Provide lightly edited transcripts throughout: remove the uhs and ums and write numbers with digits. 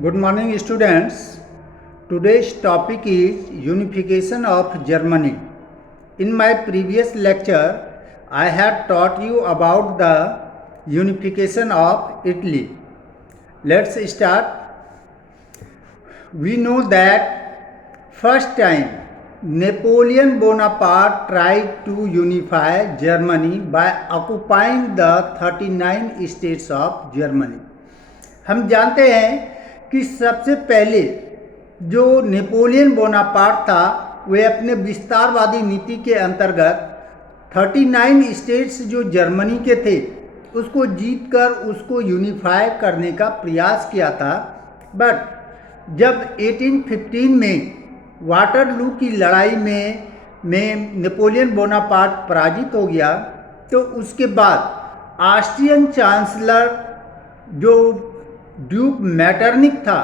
Good morning, students. Today's topic is unification of Germany. In my previous lecture, I had taught you about the unification of Italy. Let's start. We know that first time Napoleon Bonaparte tried to unify Germany by occupying the 39 states of Germany. हम जानते हैं कि सबसे पहले जो Napoleon Bonaparte था वे अपने विस्तारवादी नीति के अंतर्गत 39 स्टेट्स जो जर्मनी के थे उसको जीतकर उसको यूनिफाई करने का प्रयास किया था। बट जब 1815 में वाटरलू की लड़ाई में नेपोलियन बोनापार्ट पराजित हो गया तो उसके बाद ऑस्ट्रियन चांसलर जो ड्यूक मैटरनिक था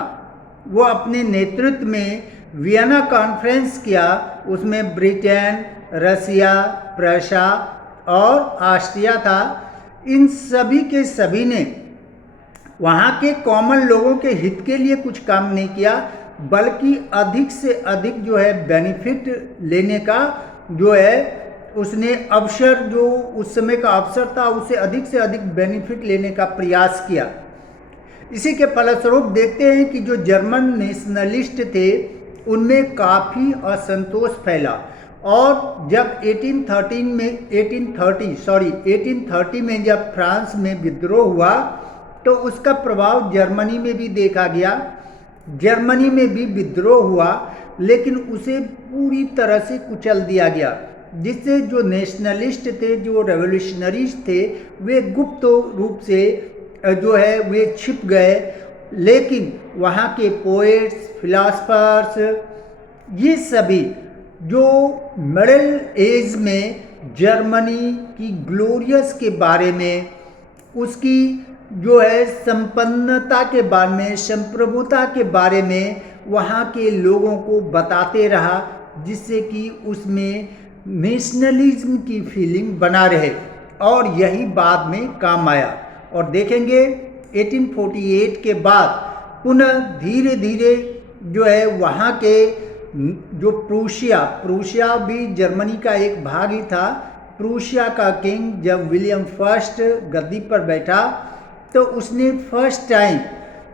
वो अपने नेतृत्व में वियना कॉन्फ्रेंस किया। उसमें ब्रिटेन, रसिया, प्रशा और ऑस्ट्रिया था। इन सभी के सभी ने वहाँ के कॉमन लोगों के हित के लिए कुछ काम नहीं किया बल्कि अधिक से अधिक जो है बेनिफिट लेने का जो है उसने अवसर, जो उस समय का अवसर था उसे अधिक से अधिक बेनिफिट लेने का प्रयास किया। इसी के फलस्वरूप देखते हैं कि जो जर्मन नेशनलिस्ट थे उनमें काफ़ी असंतोष फैला और जब 1830 में जब फ्रांस में विद्रोह हुआ तो उसका प्रभाव जर्मनी में भी देखा गया। जर्मनी में भी विद्रोह हुआ लेकिन उसे पूरी तरह से कुचल दिया गया, जिससे जो नेशनलिस्ट थे, जो रेवोल्यूशनरीज थे, वे गुप्त रूप से जो है वे छिप गए। लेकिन वहाँ के पोएट्स, फिलासफर्स, ये सभी जो मिडिल एज में जर्मनी की ग्लोरियस के बारे में, उसकी जो है संपन्नता के बारे में, संप्रभुता के बारे में वहाँ के लोगों को बताते रहा, जिससे कि उसमें नेशनलिज्म की फीलिंग बना रहे और यही बाद में काम आया। और देखेंगे 1848 के बाद पुनः धीरे धीरे जो है वहाँ के जो प्रूशिया भी जर्मनी का एक भाग ही था। प्रूशिया का किंग जब विलियम फर्स्ट गद्दी पर बैठा तो उसने फर्स्ट टाइम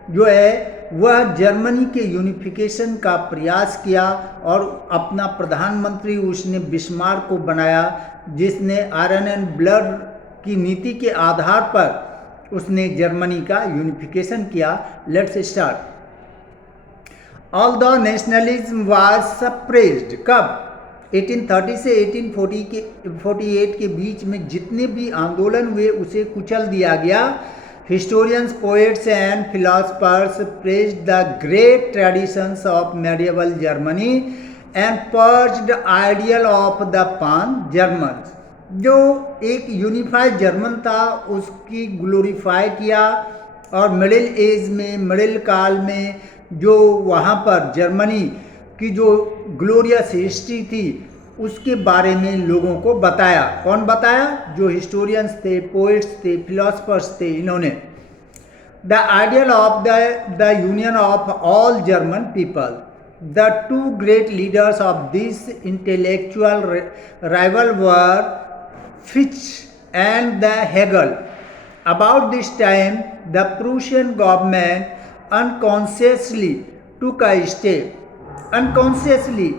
जो है वह जर्मनी के यूनिफिकेशन का प्रयास किया और अपना प्रधानमंत्री उसने बिस्मार्क को बनाया, जिसने आयरन एंड ब्लड की नीति के आधार पर उसने जर्मनी का यूनिफिकेशन किया। Let's start. All the nationalism was suppressed. कब? 1830 से 1848 के बीच में जितने भी आंदोलन हुए उसे कुचल दिया गया। Historians, poets and philosophers praised the great traditions of medieval Germany and purged ideal of the pan Germans. जो एक यूनिफाइड जर्मन था उसकी ग्लोरीफाई किया और मिडिल एज में, मिडिल काल में जो वहाँ पर जर्मनी की जो ग्लोरियस हिस्ट्री थी उसके बारे में लोगों को बताया। कौन बताया? जो हिस्टोरियंस थे, पोइट्स थे, फिलोसफर्स थे, इन्होंने। The ideal of the union of all German people. The two great leaders of this intellectual rival were Fichte and the Hegel. About this time, the Prussian government unconsciously took a step. Unconsciously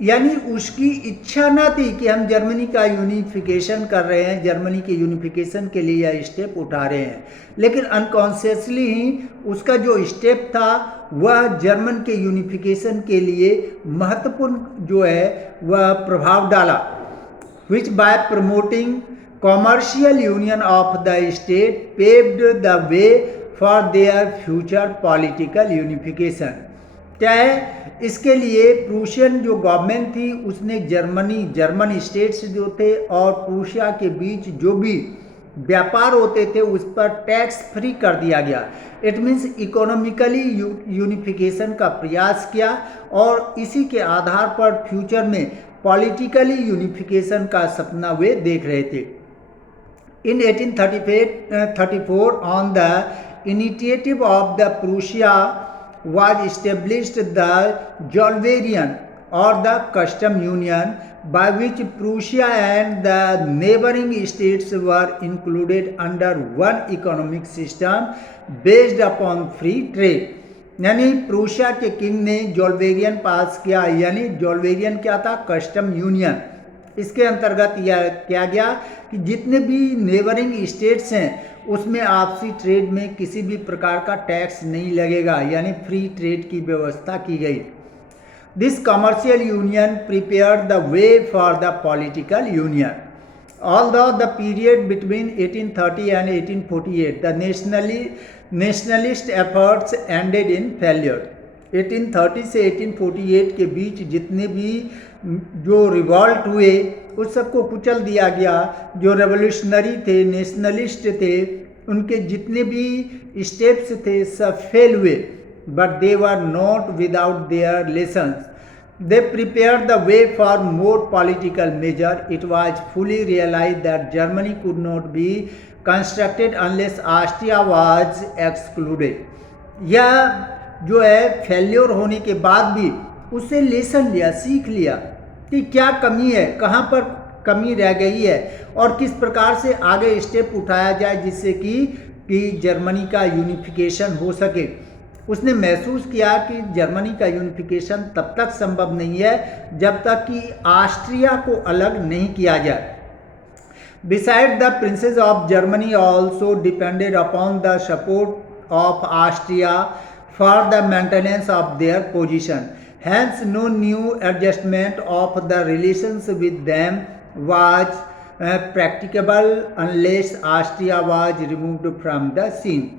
यानी उसकी इच्छा ना थी कि हम Germany का unification कर रहे हैं, जर्मनी के यूनिफिकेशन के लिए यह स्टेप उठा रहे हैं, लेकिन अनकॉन्शियसली ही उसका जो स्टेप था वह जर्मन के यूनिफिकेशन के लिए महत्वपूर्ण जो है वह प्रभाव डाला। which by promoting commercial union of the state paved the way for their future political unification। क्या है? इसके लिए प्रूशियन जो गवर्नमेंट थी उसने जर्मन स्टेट्स जो थे और प्रूशिया के बीच जो भी व्यापार होते थे उस पर टैक्स फ्री कर दिया गया। इट मीन्स इकोनॉमिकली यूनिफिकेशन का प्रयास किया और इसी के आधार पर फ्यूचर में पॉलिटिकली यूनिफिकेशन का सपना वे देख रहे थे। इन 1834 on the initiative of the Prussia was established the Zollverein or the custom union, by which Prussia and the neighboring states were included under one economic system based upon free trade. यानी Prussia के king ने जोल्वेरियन पास किया, यानी जोल्वेरियन क्या था? Custom union. इसके अंतर्गत यह किया गया कि जितने भी नेबरिंग स्टेट्स हैं उसमें आपसी ट्रेड में किसी भी प्रकार का टैक्स नहीं लगेगा, यानी फ्री ट्रेड की व्यवस्था की गई। This commercial union prepared the way for the political union. Although the period between 1830 and 1848, the nationalist efforts ended in failure. 1830 से 1848 के बीच जितने भी जो रिवॉल्ट हुए उस सबको कुचल दिया गया। जो रेवोल्यूशनरी थे, नेशनलिस्ट थे, उनके जितने भी स्टेप्स थे सब फेल हुए। But they were not without their lessons. They prepared the way for more political measure. It was fully realized that Germany could not be constructed unless Austria was excluded. यह जो है failure होने के बाद भी उससे lesson लिया, सीख लिया कि क्या कमी है, कहाँ पर कमी रह गई है और किस प्रकार से आगे स्टेप उठाया जाए जिससे कि जर्मनी का यूनिफिकेशन हो सके। उसने महसूस किया कि जर्मनी का यूनिफिकेशन तब तक संभव नहीं है जब तक कि ऑस्ट्रिया को अलग नहीं किया जाए। Beside the princes of Germany also depended upon the support of Austria for the maintenance of their position. Hence no new adjustment of the relations with them was practicable unless Austria was removed from the scene.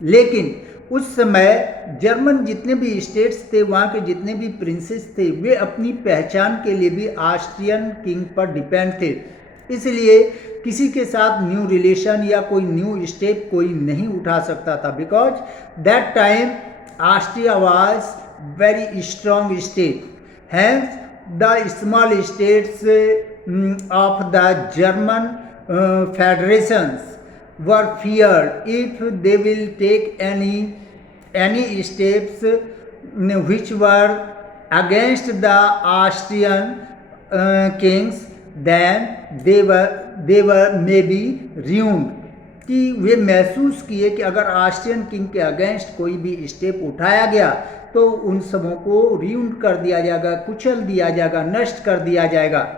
लेकिन उस समय German जितने भी states थे, वहाँ के जितने भी प्रिंसेस थे, वे अपनी पहचान के लिए भी ऑस्ट्रियन किंग पर डिपेंड थे। इसलिए किसी के साथ न्यू रिलेशन या कोई न्यू स्टेप कोई नहीं उठा सकता था, because that time Austria was very strong state. Hence the small states of the German federations were feared if they will take any steps which were against the Austrian kings, then they were maybe ruined। कि वे महसूस किए कि अगर Austrian king के against कोई भी step उठाया गया तो उन सबों को रियूंड कर दिया जाएगा, कुचल दिया जाएगा, नष्ट कर दिया जाएगा।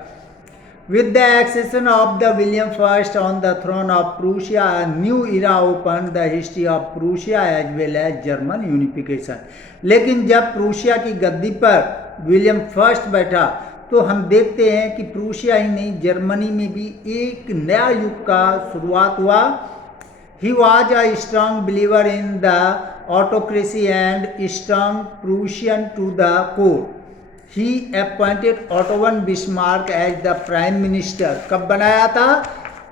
With the accession of the William I on the throne of Prussia, a new era opened the history of Prussia as well as German unification। लेकिन जब प्रूशिया की गद्दी पर विलियम फर्स्ट बैठा तो हम देखते हैं कि प्रूशिया ही नहीं, जर्मनी में भी एक नया युग का शुरुआत हुआ। He was a strong believer in the autocracy and strong Prussian to the core। He appointed Otto von Bismarck as the Prime Minister। कब बनाया था?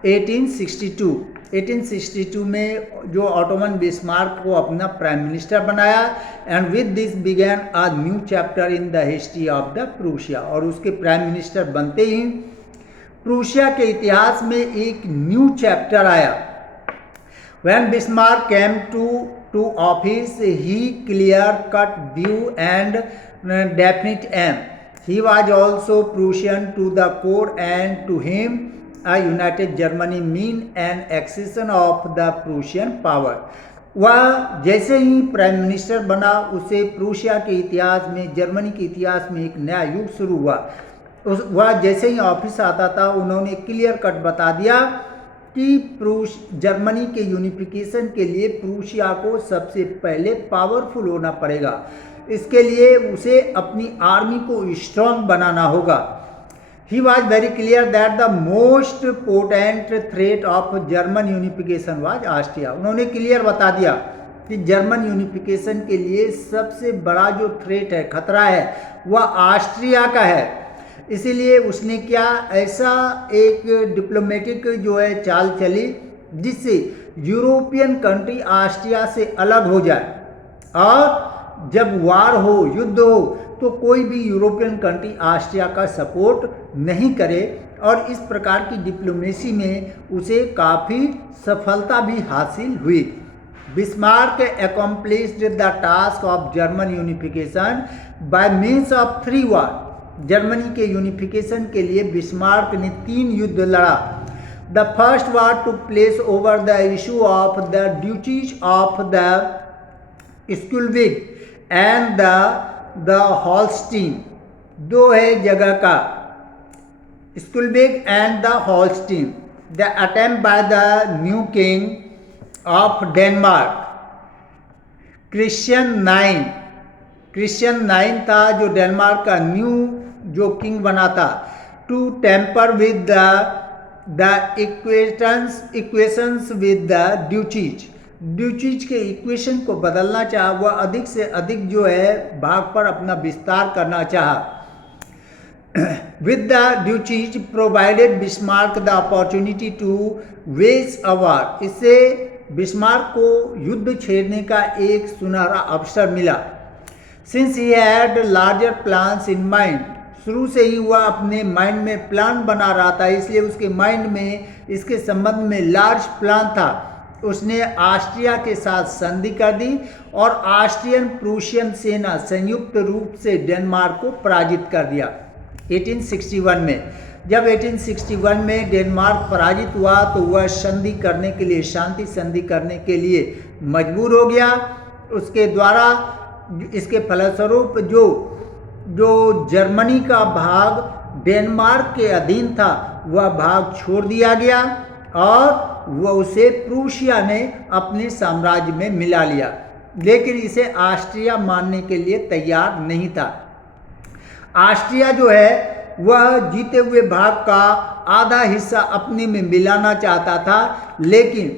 1862। 1862 में जो ऑटो वन बिस्मार्क को अपना प्राइम मिनिस्टर बनाया। And with this began a new chapter in the history of the Prussia. और उसके प्राइम मिनिस्टर बनते ही प्रूशिया के इतिहास में एक न्यू चैप्टर आया। When Bismarck came to office, he clear-cut view and definite aim। He was also Prussian to the core, and to him a united Germany mean an accession of the Prussian power। वह जैसे ही prime minister बना उसे Prussia के इतिहास में, Germany के इतिहास में एक नया युग शुरू हुआ। वह जैसे ही ऑफिस आता था उन्होंने क्लियर कट बता दिया कि जर्मनी के यूनिफिकेशन के लिए प्रूशिया को सबसे पहले पावरफुल होना पड़ेगा। इसके लिए उसे अपनी आर्मी को स्ट्रॉन्ग बनाना होगा। He was very clear that the most potent threat of German unification was Austria. उन्होंने क्लियर बता दिया कि जर्मन यूनिफिकेशन के लिए सबसे बड़ा जो थ्रेट है, खतरा है, वह ऑस्ट्रिया का है। इसीलिए उसने क्या ऐसा एक डिप्लोमेटिक जो है चाल चली जिससे यूरोपियन कंट्री ऑस्ट्रिया से अलग हो जाए, और जब वार हो, युद्ध हो, तो कोई भी यूरोपियन कंट्री ऑस्ट्रिया का सपोर्ट नहीं करे। और इस प्रकार की डिप्लोमेसी में उसे काफ़ी सफलता भी हासिल हुई। Bismarck accomplished the task of German unification by means of 3 wars. Germany के यूनिफिकेशन के लिए बिस्मार्क ने 3 युद्ध लड़ा. The first war took place over the issue of the duchies of the Schleswig and the Holstein. दो है जगह का, Schleswig and the Holstein. The attempt by the new king of Denmark, Christian 9 था जो Denmark का new जो king बना था, to temper with the equations with the duchies के इक्वेशन को बदलना चाहा. वह अधिक से अधिक जो है भाग पर अपना विस्तार करना चाहा. With the duchies provided Bismarck the opportunity to wage a war. इससे बिस्मार्क को युद्ध छेड़ने का एक सुनहरा अवसर मिला. Since he had larger plans in mind, शुरू से ही वह अपने माइंड में प्लान बना रहा था, इसलिए उसके माइंड में इसके संबंध में लार्ज प्लान था. उसने ऑस्ट्रिया के साथ संधि कर दी और ऑस्ट्रियन प्रूशियन सेना संयुक्त रूप से डेनमार्क को पराजित कर दिया 1861 में. जब 1861 में डेनमार्क पराजित हुआ तो वह संधि करने के लिए, शांति संधि करने के लिए मजबूर हो गया. उसके द्वारा इसके फलस्वरूप जो जर्मनी का भाग डेनमार्क के अधीन था वह भाग छोड़ दिया गया और वह उसे प्रूशिया ने अपने साम्राज्य में मिला लिया. लेकिन इसे ऑस्ट्रिया मानने के लिए तैयार नहीं था. ऑस्ट्रिया जो है वह जीते हुए भाग का आधा हिस्सा अपने में मिलाना चाहता था, लेकिन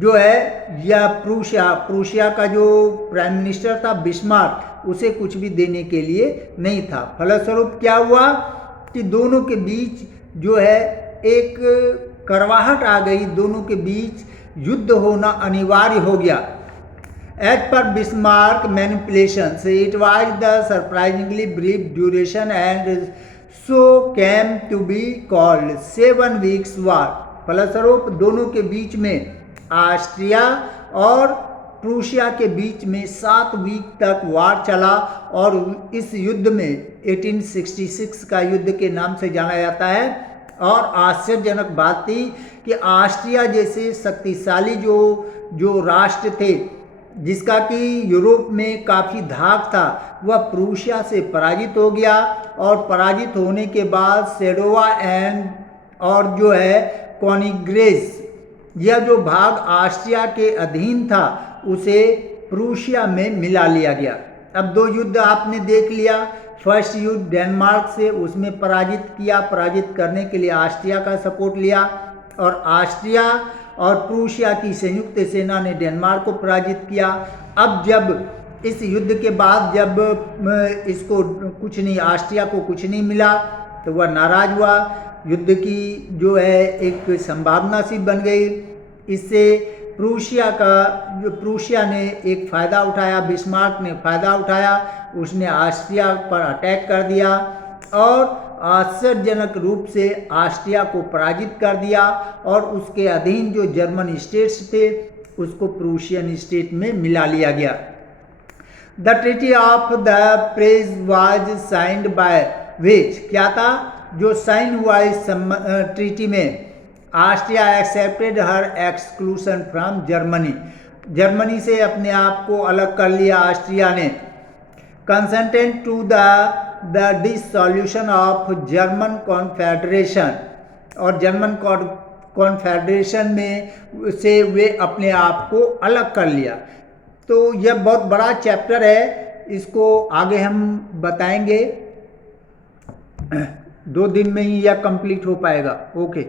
जो है यह प्रूशिया का जो प्राइम मिनिस्टर था बिस्मार्क, उसे कुछ भी देने के लिए नहीं था. फलस्वरूप क्या हुआ कि दोनों के बीच जो है एक कड़वाहट आ गई, दोनों के बीच युद्ध होना अनिवार्य हो गया. As per Bismarck manipulations, it was the surprisingly brief duration and so came to be called 7 weeks war. फलस्वरूप दोनों के बीच में, ऑस्ट्रिया और प्रूशिया के बीच में 7 वीक तक वार चला और इस युद्ध में 1866 का युद्ध के नाम से जाना जाता है. और आश्चर्यजनक बात थी कि ऑस्ट्रिया जैसे शक्तिशाली जो राष्ट्र थे, जिसका कि यूरोप में काफ़ी धाक था, वह प्रूशिया से पराजित हो गया. और पराजित होने के बाद सेडोवा एंड और जो है कॉनिग्रेस, यह जो भाग ऑस्ट्रिया के अधीन था उसे प्रूशिया में मिला लिया गया. अब 2 युद्ध आपने देख लिया. फर्स्ट युद्ध डेनमार्क से, उसमें पराजित किया. पराजित करने के लिए ऑस्ट्रिया का सपोर्ट लिया और ऑस्ट्रिया और प्रूशिया की संयुक्त सेना ने डेनमार्क को पराजित किया. अब जब इस युद्ध के बाद जब इसको कुछ नहीं, ऑस्ट्रिया को कुछ नहीं मिला तो वह नाराज हुआ. युद्ध की जो है एक संभावना सी बन गई. इससे प्रूशिया ने एक फ़ायदा उठाया, बिस्मार्क ने फ़ायदा उठाया. उसने ऑस्ट्रिया पर अटैक कर दिया और आश्चर्यजनक रूप से ऑस्ट्रिया को पराजित कर दिया और उसके अधीन जो जर्मन स्टेट्स थे उसको प्रूशियन स्टेट में मिला लिया गया. The treaty of the Prague was signed by which, क्या था जो साइन हुआ इस ट्रीटी में, Austria accepted her exclusion from Germany से अपने आप को अलग कर लिया ऑस्ट्रिया ने. Consented to the dissolution of German confederation, और जर्मन कॉन्फेडरेशन में से वे अपने आप को अलग कर लिया. तो यह बहुत बड़ा चैप्टर है, इसको आगे हम बताएंगे. 2 दिन में ही यह कंप्लीट हो पाएगा. ओके.